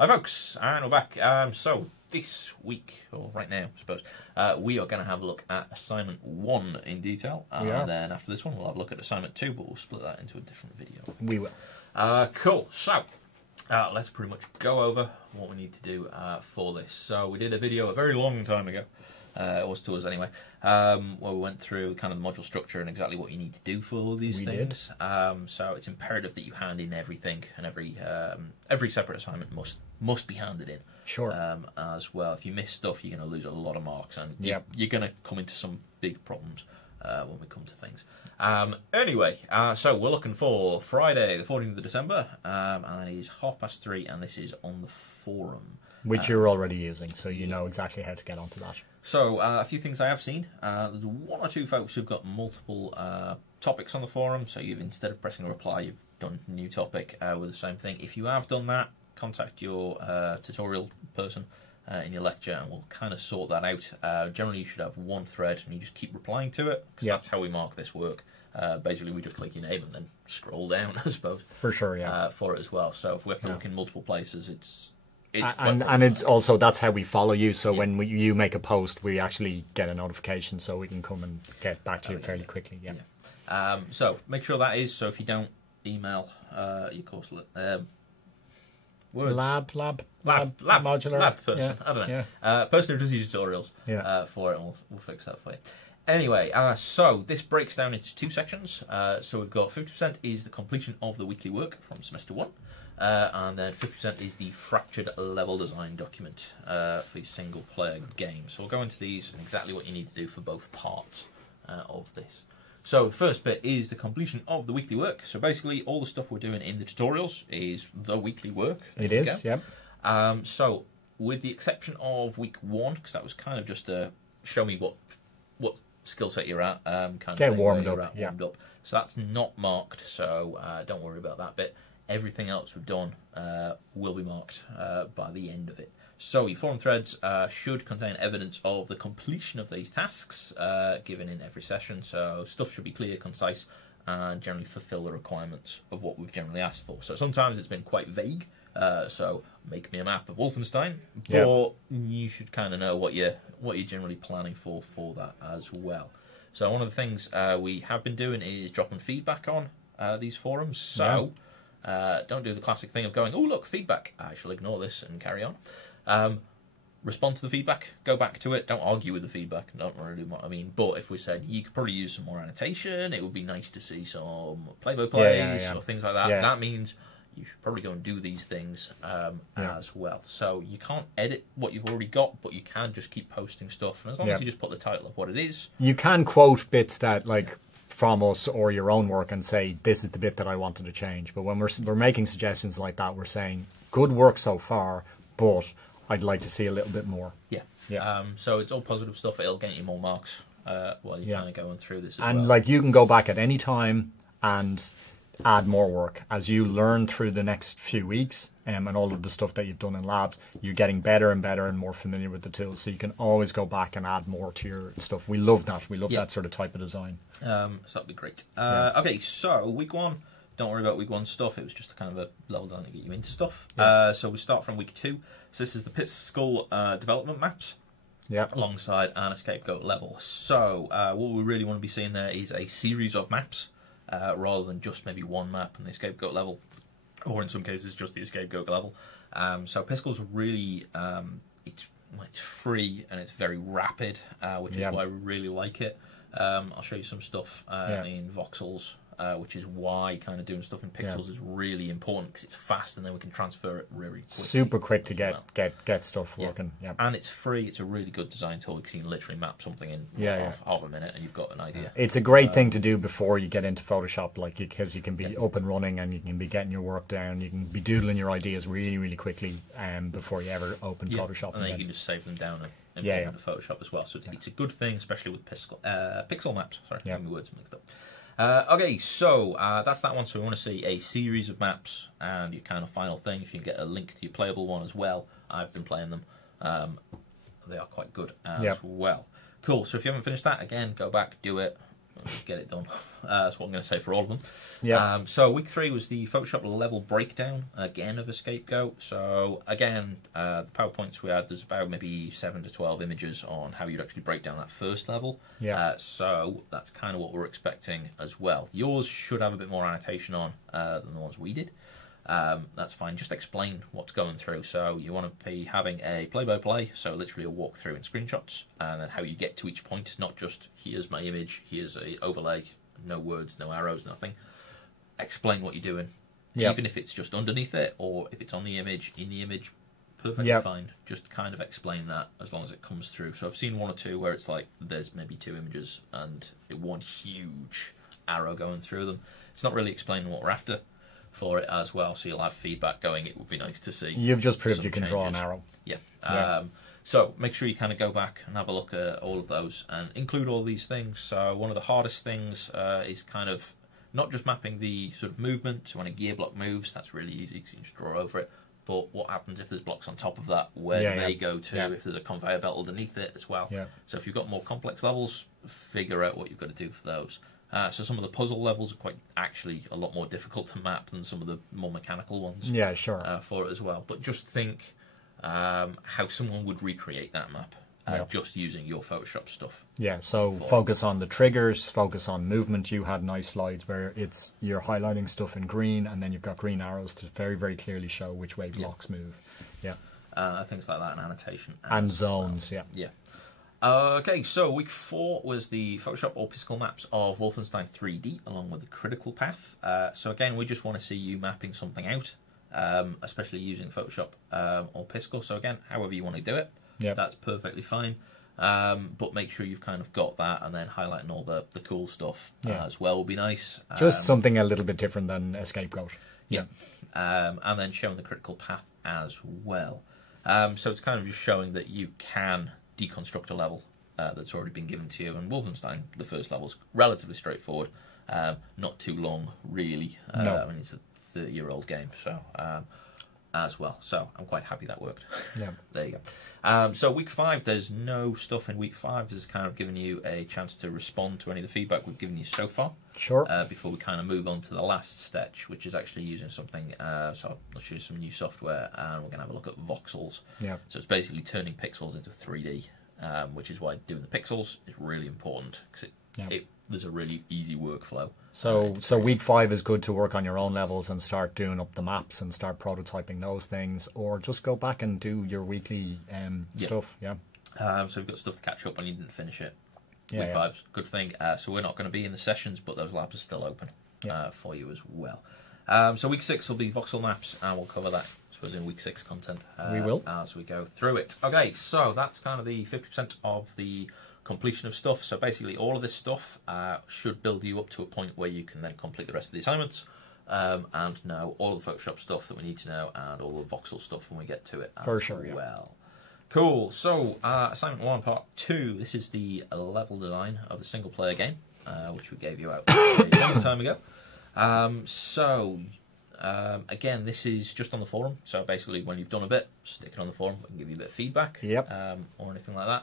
Hi folks, and we're back. So this week, or right now I suppose, we are going to have a look at assignment 1 in detail, and then after this one we'll have a look at assignment 2, but we'll split that into a different video. We will. Cool, so let's pretty much go over what we need to do for this. So we did a video a very long time ago, it was to us anyway, where we went through kind of the module structure and exactly what you need to do for all these things. So it's imperative that you hand in everything, and every separate assignment must be handed in. Sure. As well. If you miss stuff, you're going to lose a lot of marks, and you're going to come into some big problems when we come to things. Anyway, so we're looking for Friday, the 14th of December, and it is 3:30, and this is on the forum. Which you're already using, so you know exactly how to get onto that. So, a few things I have seen. There's one or two folks who've got multiple topics on the forum, so instead of pressing a reply, you've done a new topic with the same thing. If you have done that, contact your tutorial person in your lecture, and we'll kind of sort that out. Generally, you should have one thread, and you just keep replying to it, because that's how we mark this work. Basically, we just click your name and then scroll down, I suppose. For sure, yeah. For it as well. So if we have to look in multiple places, it's it's also, that's how we follow you. So when you make a post, we actually get a notification, so we can come and get back to you fairly quickly. So make sure that is. So if you don't email your course lab modular lab person. I don't know. Person who does these tutorials for it, and we'll fix that for you. Anyway, so this breaks down into two sections. So we've got 50% is the completion of the weekly work from semester 1, and then 50% is the fractured level design document for the single player game. So we'll go into these and exactly what you need to do for both parts of this. So the first bit is the completion of the weekly work. So basically all the stuff we're doing in the tutorials is the weekly work. It is, yep. So with the exception of week 1, because that was kind of just to show me what skill set you're at, get warmed up. So that's not marked, so don't worry about that bit. Everything else we've done will be marked by the end of it. So your forum threads should contain evidence of the completion of these tasks given in every session. So stuff should be clear, concise, and generally fulfill the requirements of what we've generally asked for. So sometimes it's been quite vague. So make me a map of Wolfenstein, but you should kind of know what you're generally planning for that as well. So one of the things we have been doing is dropping feedback on these forums. So don't do the classic thing of going, oh look, feedback, I shall ignore this and carry on. Respond to the feedback, go back to it, don't argue with the feedback, don't really what I mean. But if we said you could probably use some more annotation, it would be nice to see some play-by-plays or things like that. That means you should probably go and do these things as well. So you can't edit what you've already got, but you can just keep posting stuff. And as long as you just put the title of what it is. You can quote bits that, like, from us or your own work and say, this is the bit that I wanted to change. But when we're making suggestions like that, we're saying, good work so far, but I'd like to see a little bit more. So it's all positive stuff. It'll get you more marks while you're kind of going through this as well. And, like, you can go back at any time and add more work as you learn through the next few weeks, and all of the stuff that you've done in labs. You're getting better and better and more familiar with the tools, so you can always go back and add more to your stuff. We love that. We love that sort of type of design. So that'd be great. Okay, so week 1, don't worry about week 1 stuff. It was just a kind of a level down to get you into stuff. So we start from week 2. So this is the Pit Skull development maps. Alongside an escape goat level. So what we really want to be seeing there is a series of maps. Rather than just maybe one map on the escape goat level, or in some cases just the escape goat level. So Piskull's really it's free and it's very rapid, which is why we really like it. I'll show you some stuff in voxels, which is why kind of doing stuff in pixels is really important, because it's fast and then we can transfer it really quickly. Super quick to get stuff working. And it's free. It's a really good design tool because you can literally map something in half a minute and you've got an idea. It's a great thing to do before you get into Photoshop, like, because you can be up and running and you can be getting your work down. You can be doodling your ideas really, really quickly before you ever open Photoshop. And then you can just save them down and put them into Photoshop as well. So it's a good thing, especially with pixel maps. Sorry, my words mixed up. Okay, so that's that one. So we want to see a series of maps, and your kind of final thing, if you can get a link to your playable one as well. I've been playing them. They are quite good as well. Cool, so if you haven't finished that, again, go back, do it. get it done. That's what I'm going to say for all of them. Yeah. So week 3 was the Photoshop level breakdown, again, of a scapegoat. So again, the PowerPoints we had, there's about maybe 7 to 12 images on how you'd actually break down that first level. Yeah. So that's kind of what we're expecting as well. Yours should have a bit more annotation on than the ones we did. That's fine. Just explain what's going through. So you want to be having a play-by-play, so literally a walkthrough in screenshots, and then how you get to each point. Not just here's my image, here's a overlay, no words, no arrows, nothing. Explain what you're doing, even if it's just underneath it or if it's on the image, in the image. Perfectly fine. Just kind of explain that as long as it comes through. So I've seen 1 or 2 where it's like there's maybe 2 images and one huge arrow going through them. It's not really explaining what we're after for it as well, so you'll have feedback going. It would be nice to see. You've just proved you can changes. draw an arrow. Yeah. So make sure you kind of go back and have a look at all of those and include all these things. So one of the hardest things is kind of not just mapping the sort of movement. So when a gear block moves, that's really easy because you can just draw over it. But what happens if there's blocks on top of that? Where do they go to? If there's a conveyor belt underneath it as well. So if you've got more complex levels, figure out what you've got to do for those. So some of the puzzle levels are actually a lot more difficult to map than some of the more mechanical ones. Yeah, sure. For it as well. But just think how someone would recreate that map just using your Photoshop stuff. Yeah, so focus on the triggers, focus on movement. You had nice slides where you're highlighting stuff in green, and then you've got green arrows to very, very clearly show which way blocks move. Yeah. Things like that, and annotation. And zones, Yeah. Okay, so week 4 was the Photoshop or physical maps of Wolfenstein 3D, along with the critical path. So again, we just want to see you mapping something out, especially using Photoshop or physical. So again, however you want to do it, that's perfectly fine. But make sure you've kind of got that, and then highlighting all the cool stuff as well will be nice. Just something a little bit different than a scapegoat. Yeah. And then showing the critical path as well. So it's kind of just showing that you can deconstruct a level that's already been given to you. And Wolfenstein, the first level's relatively straightforward, not too long really. I mean, it's a 30-year-old game, so as well. So I'm quite happy that worked. Yeah. There you go. So week 5, there's no stuff in week 5. This is kind of giving you a chance to respond to any of the feedback we've given you so far. Sure. Before we kind of move on to the last stage, which is actually using something. So I'll show you some new software, and we're going to have a look at voxels. Yeah. So it's basically turning pixels into 3D, which is why doing the pixels is really important, because there's a really easy workflow. So week 5 is good to work on your own levels and start doing up the maps and start prototyping those things, or just go back and do your weekly stuff. Yeah. So we've got stuff to catch up on. You didn't finish it. Week 5's a good thing. So we're not going to be in the sessions, but those labs are still open for you as well. So week 6 will be voxel maps, and we'll cover that, I suppose, in week 6 content. We will. As we go through it. Okay, so that's kind of the 50% of the completion of stuff. So basically all of this stuff should build you up to a point where you can then complete the rest of the assignments and know all the Photoshop stuff that we need to know, and all the voxel stuff when we get to it as well. Cool. So assignment 1, part 2, this is the level design of the single player game, which we gave you out a long time ago. Again, this is just on the forum. So basically when you've done a bit, stick it on the forum. We can give you a bit of feedback or anything like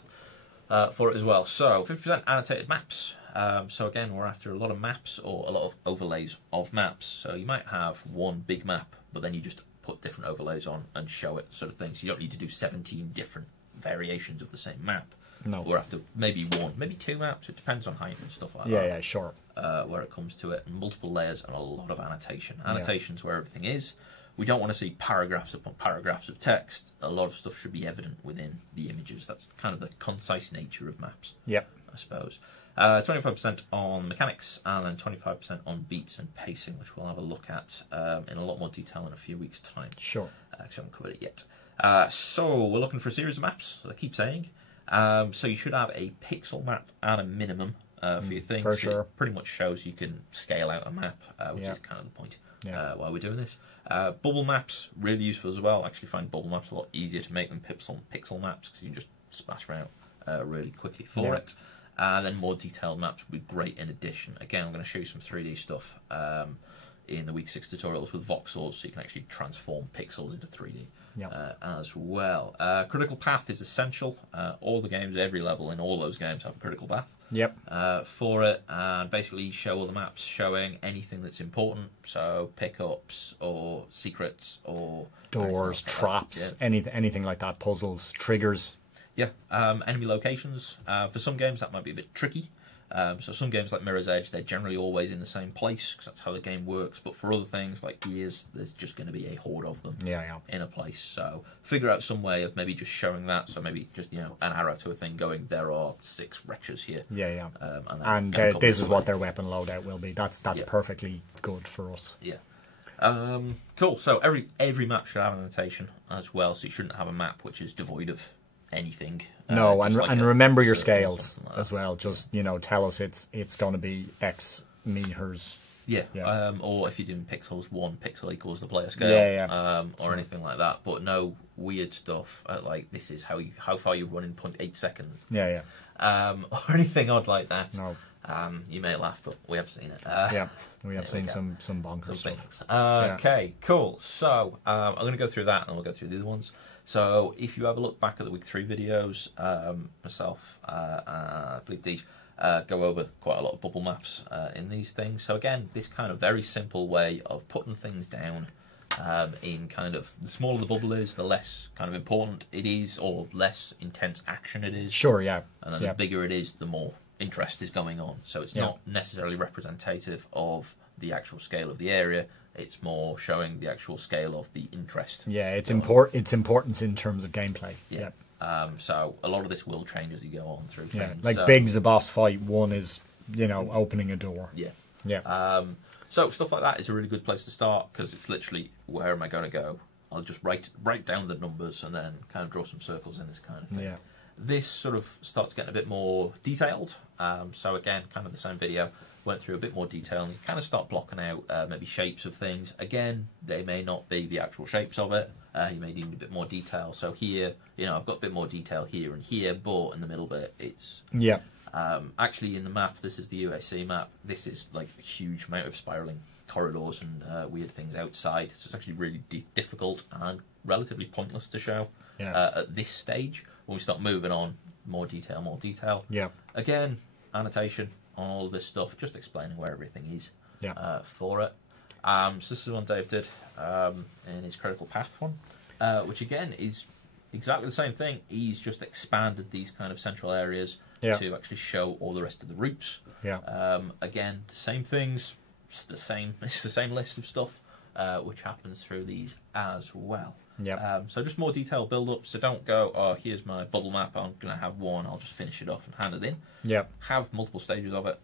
that for it as well. So 50% annotated maps. So again, we're after a lot of maps or a lot of overlays of maps. So you might have one big map, but then you just put different overlays on and show it, sort of thing. So you don't need to do 17 different variations of the same map. No. We're after maybe 1, maybe 2 maps. It depends on height and stuff like that. Yeah, sure. Where it comes to it, and multiple layers and a lot of annotation. Annotation's where everything is. We don't want to see paragraphs upon paragraphs of text. A lot of stuff should be evident within the images. That's kind of the concise nature of maps. Yep. I suppose. 25% on mechanics, and then 25% on beats and pacing, which we'll have a look at in a lot more detail in a few weeks' time. Sure. Because I haven't covered it yet. So we're looking for a series of maps, as I keep saying. So you should have a pixel map and a minimum for your things. For sure. It pretty much shows you can scale out a map, which is kind of the point why we're doing this. Bubble maps, really useful as well. I actually find bubble maps a lot easier to make than pixel maps, because you can just splash them out really quickly for it. And then more detailed maps would be great in addition. Again, I'm going to show you some 3D stuff in the week 6 tutorials with voxels, so you can actually transform pixels into 3D as well. Critical path is essential. All the games, every level in all those games have a critical path. For it, and basically show all the maps showing anything that's important, so pickups or secrets or doors, traps, anything like that, puzzles, triggers. Enemy locations. For some games that might be a bit tricky. So some games like Mirror's Edge, they're generally always in the same place because that's how the game works. But for other things like Gears, there's just going to be a horde of them in a place. So figure out some way of maybe just showing that. So maybe just an arrow to a thing going, there are 6 wretches here. And this is what their weapon loadout will be. That's perfectly good for us. Cool. So every map should have an annotation as well. So you shouldn't have a map which is devoid of anything. No, and remember your scales as well. Just tell us it's going to be X meters. Or if you're doing pixels, 1 pixel equals the player scale. Or anything like that. But no weird stuff like this is how far you run in 0.8 seconds. Or anything odd like that. No. You may laugh, but we have seen it. We have seen some bonkers stuff. Okay, cool. So I'm going to go through that, and we'll go through the other ones. So if you have a look back at the week 3 videos, myself, I believe these go over quite a lot of bubble maps in these things. So again, this kind of very simple way of putting things down in kind of the smaller the bubble is, the less kind of important it is, or less intense action it is. And then the bigger it is, the more interest is going on. So it's not necessarily representative of the actual scale of the area. It's more showing the actual scale of the interest. Its importance in terms of gameplay. So a lot of this will change as you go on through things. Like Big's a boss fight, 1 is opening a door. So stuff like that is a really good place to start, because it's literally, where am I going to go? I'll just write down the numbers and then kind of draw some circles in this kind of thing. This sort of starts getting a bit more detailed. So again, kind of the same video, went through a bit more detail, and you kind of start blocking out maybe shapes of things. Again, they may not be the actual shapes of it. You may need a bit more detail. So here, I've got a bit more detail here and here, but in the middle bit, it's... actually, in the map, this is the UAC map. This is like a huge amount of spiralling corridors and weird things outside. So it's actually really difficult and relatively pointless to show at this stage. When we start moving on, more detail. Again, annotation on all this stuff, just explaining where everything is for it. So this is one Dave did in his critical path one, which again is exactly the same thing. He's just expanded these kind of central areas to actually show all the rest of the routes. Again, the same things. It's the same list of stuff which happens through these as well. So just more detailed build up. So don't go, oh, here's my bubble map, I'm going to have one, I'll just finish it off and hand it in. Have multiple stages of it,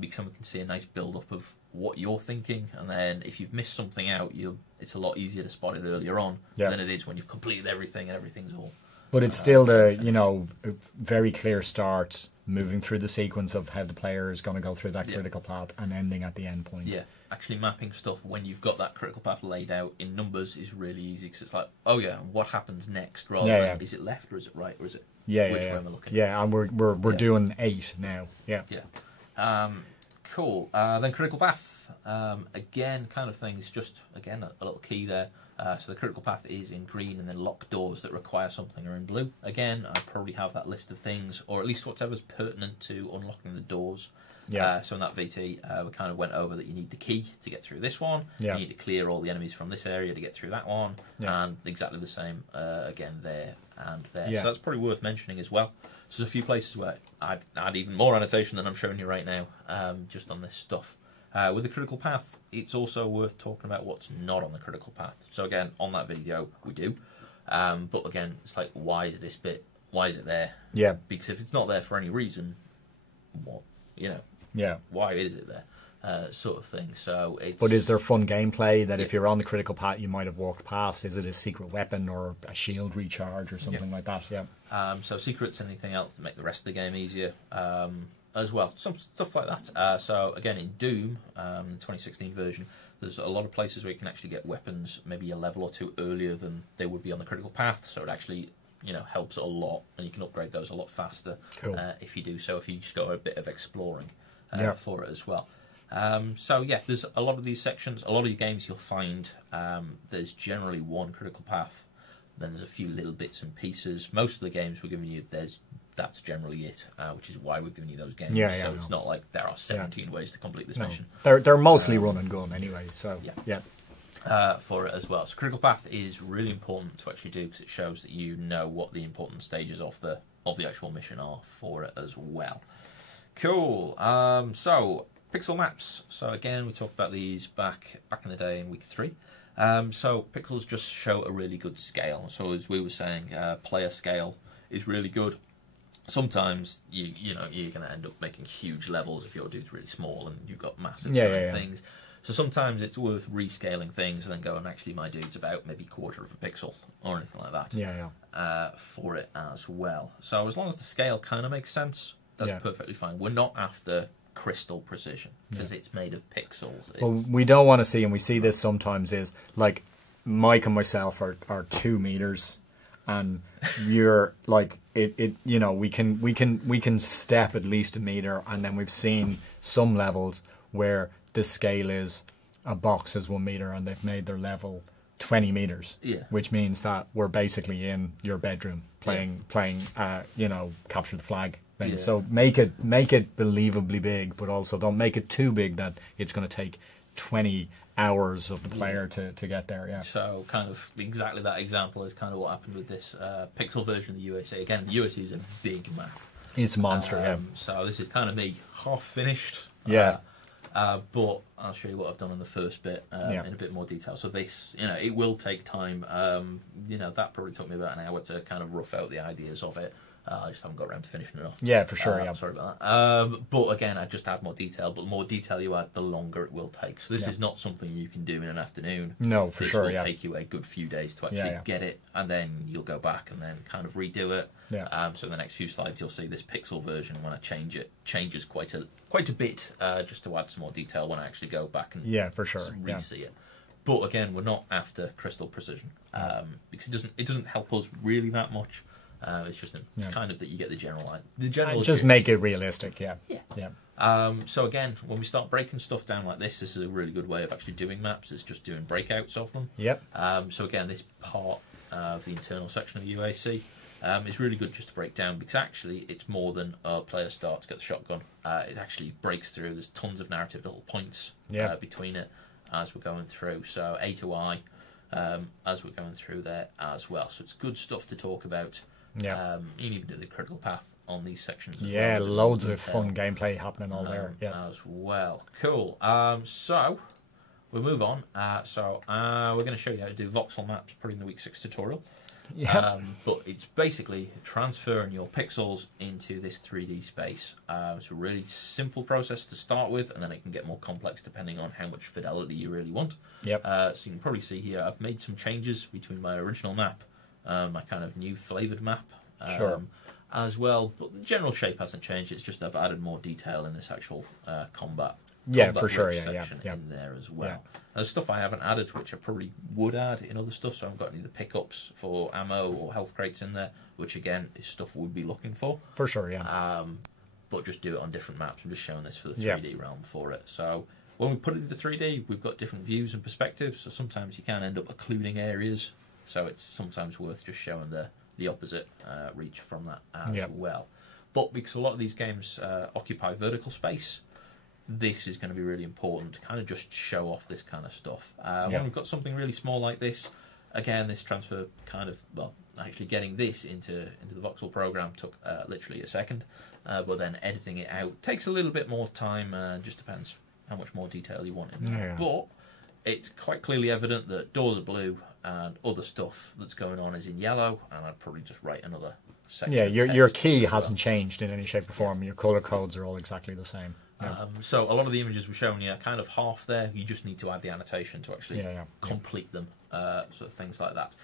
because someone can see a nice build up of what you're thinking, and then if you've missed something out, it's a lot easier to spot it earlier on than it is when you've completed everything and everything's all. But it's still the a very clear start, moving through the sequence of how the player is going to go through that critical path and ending at the end point. Actually mapping stuff when you've got that critical path laid out in numbers is really easy, because it's like, oh yeah, what happens next, rather than is it left or is it right or is it which way am I looking? And we're doing 8 now. Cool. Then critical path. Again, kind of things, just again a little key there. So the critical path is in green, and then locked doors that require something are in blue. Again, I probably have that list of things, or at least whatever's pertinent to unlocking the doors. So in that VT, we kind of went over that you need the key to get through this one. You need to clear all the enemies from this area to get through that one. And exactly the same again there and there. So that's probably worth mentioning as well. So there's a few places where I'd add even more annotation than I'm showing you right now, just on this stuff. With the critical path, it's also worth talking about what's not on the critical path. So again, on that video, we do. But again, it's like, why is this bit, why is it there? Because if it's not there for any reason, what, why is it there? Sort of thing. So it's... But is there fun gameplay that if you're on the critical path you might have walked past? Is it a secret weapon or a shield recharge or something like that? So secrets and anything else to make the rest of the game easier as well. Some stuff like that. So again, in Doom, 2016 version, there's a lot of places where you can actually get weapons maybe a level or 2 earlier than they would be on the critical path. So it actually helps a lot, and you can upgrade those a lot faster if you do so, if you just go a bit of exploring for it as well. So yeah, there's a lot of these sections. A lot of your games you'll find there's generally one critical path. Then there's a few little bits and pieces. Most of the games we're giving you, that's generally it, which is why we're giving you those games. So it's not like there are 17 ways to complete this mission. They're mostly run and gun anyway. So for it as well. So critical path is really important to actually do because it shows that you know what the important stages of the actual mission are for it as well. Cool. So pixel maps. So again, we talked about these back in the day in week 3. So pixels just show a really good scale. So as we were saying, player scale is really good. Sometimes you're going to end up making huge levels if your dude's really small and you've got massive things. So sometimes it's worth rescaling things and then going, actually, my dude's about maybe quarter of a pixel or anything like that. For it as well. So as long as the scale kind of makes sense, that's perfectly fine. We're not after crystal precision because it's made of pixels. Well, we don't want to see, and we see this sometimes, is like Mike and myself are 2 meters, and you're like it. You know, we can step at least a meter, and then we've seen some levels where the scale is a box is 1 meter, and they've made their level 20 meters, which means that we're basically in your bedroom playing capture the flag. So make it believably big, but also don't make it too big that it's going to take 20 hours of the player to get there. So kind of exactly that example is kind of what happened with this pixel version of the USA. Again, the USA is a big map. It's a monster. So this is kind of me half finished. But I'll show you what I've done in the first bit in a bit more detail. So this, it will take time. That probably took me about an hour to kind of rough out the ideas of it. I just haven't got around to finishing it off. Yeah, for sure. Sorry about that. But again, I just add more detail. But the more detail you add, the longer it will take. So this is not something you can do in an afternoon. No, for sure. This will take you a good few days to actually get it, and then you'll go back and then kind of redo it. So in the next few slides, you'll see this pixel version. When I change it, changes quite a bit, just to add some more detail when I actually go back and re-see it. But again, we're not after crystal precision because it doesn't help us really that much. It's just kind of that you get the general line. Just make it realistic, So again, when we start breaking stuff down like this is a really good way of actually doing maps. Is just doing breakouts of them. So again, this part of the internal section of the UAC is really good just to break down because actually it's more than a player starts, get the shotgun. It actually breaks through. There's tons of narrative little points between it as we're going through. So A to I as we're going through there as well. So it's good stuff to talk about. You can even do the critical path on these sections as well. Loads of fun gameplay happening all there. As well. Cool. So we'll move on. We're going to show you how to do voxel maps probably in the week 6 tutorial. But it's basically transferring your pixels into this 3D space. It's a really simple process to start with, and then it can get more complex depending on how much fidelity you really want. So you can probably see here I've made some changes between my original map, my kind of new flavoured map as well. But the general shape hasn't changed. It's just I've added more detail in this actual combat for sure. Section in there as well. There's stuff I haven't added, which I probably would add in other stuff. So I haven't got any of the pickups for ammo or health crates in there, which again is stuff we'd be looking for. For sure, But just do it on different maps. I'm just showing this for the 3D realm for it. So when we put it into 3D, we've got different views and perspectives. So sometimes you can end up occluding areas. So it's sometimes worth just showing the opposite reach from that as well. But because a lot of these games occupy vertical space, this is going to be really important to kind of just show off this kind of stuff. When we've got something really small like this, again, this transfer kind of, actually getting this into the voxel program took literally a second, but then editing it out takes a little bit more time, just depends how much more detail you want in there. But it's quite clearly evident that doors are blue and other stuff that's going on is in yellow, and I'd probably just write another section. Your key hasn't changed in any shape or form. Your colour codes are all exactly the same. So a lot of the images we're showing you are kind of half there. You just need to add the annotation to actually complete them, sort of things like that.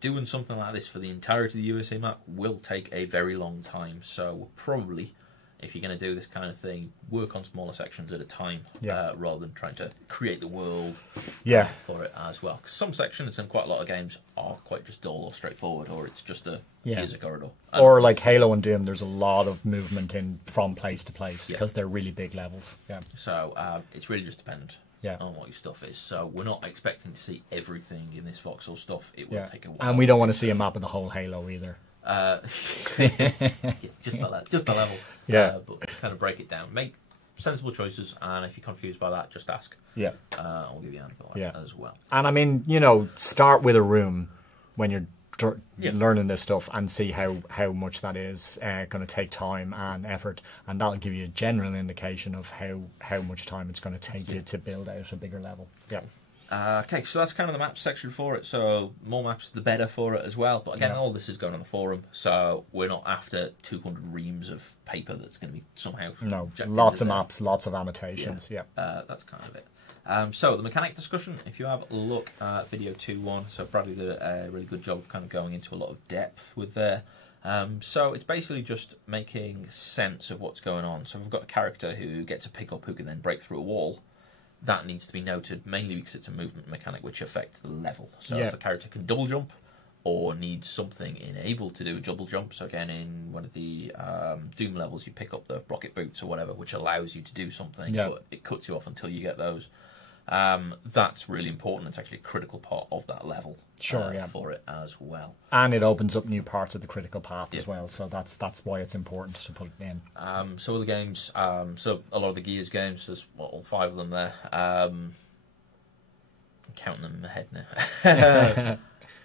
Doing something like this for the entirety of the USA map will take a very long time, so we'll probably if you're going to do this kind of thing, work on smaller sections at a time, Yeah. rather than trying to create the world Yeah. for it as well. 'Cause some sections in quite a lot of games are quite just dull or straightforward, or it's just here's a corridor. Or like Halo and Doom, there's a lot of movement in from place to place Yeah. because they're really big levels. Yeah. So it's really just dependent Yeah. on what your stuff is. So we're not expecting to see everything in this voxel stuff. It will Yeah. take a while. And we don't want to see a map of the whole Halo either. Just the level. Yeah. But kind of break it down. Make sensible choices, and if you're confused by that, just ask. Yeah. I'll give you an answer Yeah. as well. And I mean, start with a room when you're Yeah. learning this stuff and see how much that is going to take time and effort, and that'll give you a general indication of how much time it's going to take you to build out a bigger level. Yeah. Okay, so that's kind of the map section for it. So more maps, the better for it as well. But again, all this is going on the forum, so we're not after 200 reams of paper that's going to be somehow... No, jacked lots of into there. maps, lots of annotations. Yeah. That's kind of it. So the mechanic discussion, if you have a look at video 2.1, so Bradley did a really good job of kind of going into a lot of depth with there. So it's basically just making sense of what's going on. So we've got a character who gets a pickup who can then break through a wall. That needs to be noted, mainly because it's a movement mechanic which affects the level. So if a character can double jump, or needs something enabled to do a double jump, so again in one of the Doom levels you pick up the rocket boots or whatever, which allows you to do something, but it cuts you off until you get those. That's really important. It's actually a critical part of that level for it as well. And it opens up new parts of the critical path as well, so that's why it's important to put it in. So other games, so a lot of the Gears games, there's all 5 of them there. I'm counting them in my head now.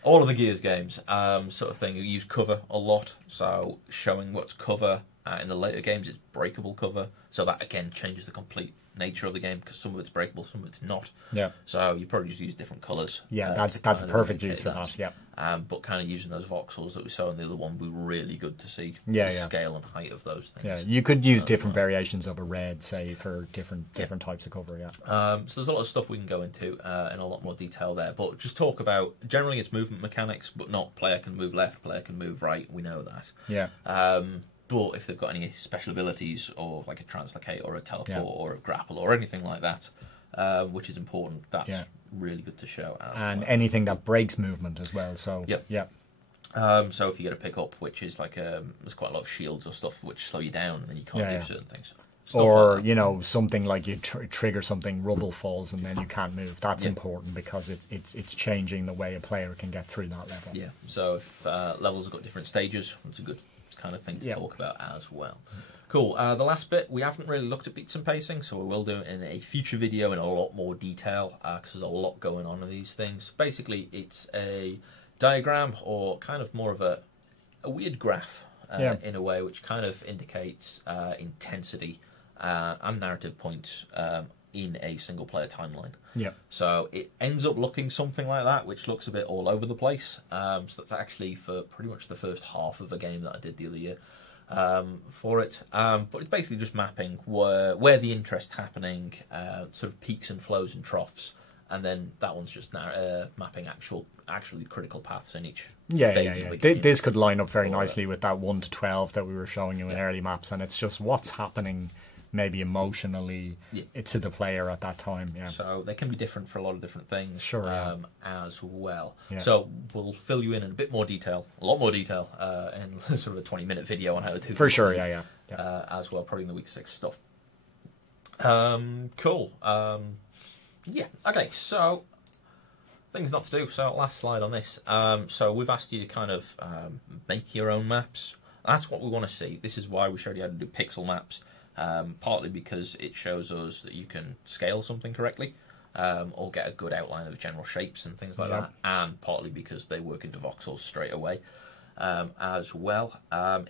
All of the Gears games, sort of thing, you use cover a lot, so showing what's cover. In the later games, it's breakable cover, so that again changes the complete nature of the game, because some of it's breakable, some of it's not. Yeah. So you probably just use different colours. Yeah, that's a perfect use for that. Yeah. But kind of using those voxels that we saw in the other one would be really good to see the scale and height of those things. Yeah, you could use different variations of a red, say, for different types of cover. Yeah. So there's a lot of stuff we can go into in a lot more detail there, but just talk about generally it's movement mechanics, but not player can move left, player can move right. We know that. Yeah. But if they've got any special abilities, or like a translocate or a teleport or a grapple or anything like that, which is important, that's really good to show. And anything that breaks movement as well. So yeah. So if you get a pickup, which is like there's quite a lot of shields or stuff which slow you down, and then you can't do certain things. Stuff or like something like you trigger something, rubble falls, and then you can't move. That's important because it's changing the way a player can get through that level. Yeah. So if levels have got different stages, it's a good kind of thing to talk about as well. Cool. The last bit, we haven't really looked at beats and pacing, so we will do it in a future video in a lot more detail, because there's a lot going on in these things. Basically, it's a diagram, or kind of more of a weird graph in a way, which kind of indicates intensity and narrative points in a single player timeline. Yeah. So it ends up looking something like that, which looks a bit all over the place. So that's actually for pretty much the first half of a game that I did the other year for it. But it's basically just mapping where the interest's happening, sort of peaks and flows and troughs. And then that one's just mapping actually critical paths in each phase of the game. This could line up very nicely with that 1 to 12 that we were showing you in early maps, and it's just what's happening maybe emotionally to the player at that time. Yeah. So they can be different for a lot of different things as well. Yeah. So we'll fill you in a bit more detail, a lot more detail, in sort of a 20-minute video on how to do for sure, things, as well, probably in the week 6 stuff. Cool. Yeah, okay, so things not to do. So last slide on this. So we've asked you to kind of make your own maps. That's what we want to see. This is why we showed you how to do pixel maps. Partly because it shows us that you can scale something correctly, or get a good outline of general shapes and things like that, and partly because they work into voxels straight away as well.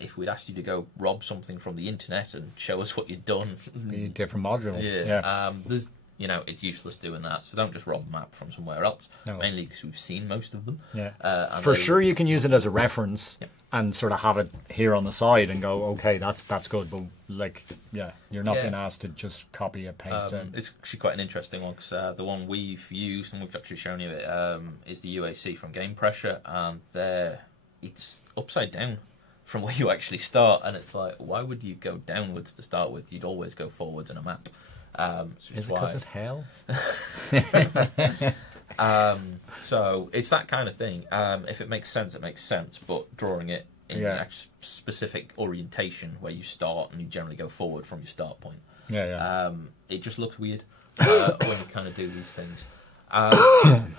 If we'd asked you to go rob something from the internet and show us what you'd done, be different modules. There's it's useless doing that, so don't just rob a map from somewhere else, mainly because we've seen most of them. For sure you can use it as a reference and sort of have it here on the side and go, okay, that's good, but you're not being asked to just copy and paste it. It's actually quite an interesting one, because the one we've used, and we've actually shown you it, is the UAC from Game Pressure, and it's upside down from where you actually start, and it's like, why would you go downwards to start with? You'd always go forwards in a map. Is it because of hell? So it's that kind of thing. If it makes sense, it makes sense. But drawing it in a specific orientation where you start and you generally go forward from your start point, it just looks weird when you kind of do these things.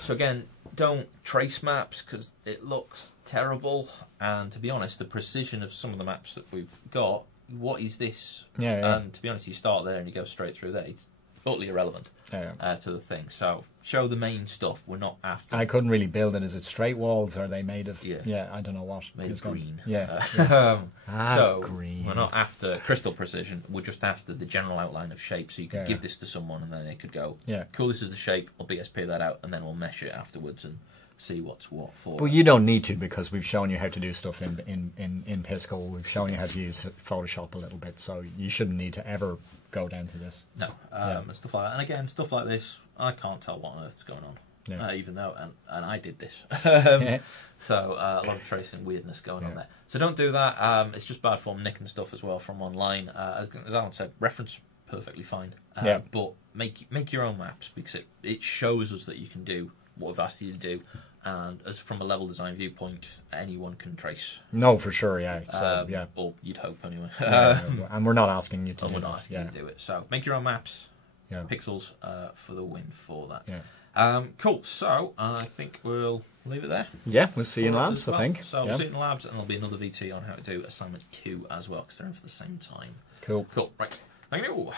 So again, don't trace maps because it looks terrible. And to be honest, the precision of some of the maps that we've got, what is this? And to be honest, you start there and you go straight through there. It's totally irrelevant to the thing. So show the main stuff. We're not after. I couldn't really build it. Is it straight walls? Or are they made of? Yeah, I don't know what. Made of green. So green. We're not after crystal precision. We're just after the general outline of shape. So you could give this to someone and then they could go, cool, this is the shape. I'll BSP that out, and then we'll mesh it afterwards and see what's what for. But you don't need to, because we've shown you how to do stuff in Piscal. We've shown you how to use Photoshop a little bit, so you shouldn't need to ever go down to this. No, and stuff like that. And again, stuff like this, I can't tell what on earth's going on, even though, and I did this. So a lot of tracing weirdness going on there. So don't do that. It's just bad form nicking stuff as well from online. As Alan said, reference perfectly fine. But make your own maps, because it shows us that you can do what we've asked you to do, and as from a level design viewpoint, anyone can trace. No, for sure, So, or you'd hope anyway. And we're not asking you to. We're not asking you to do it. So make your own maps. Pixels for the win for that. Cool. So I think we'll leave it there. Yeah, we'll see you in labs. Well. I think. So we'll see you in labs, and there'll be another VT on how to do assignment 2 as well, because they're in for the same time. Cool. Right. Thank you.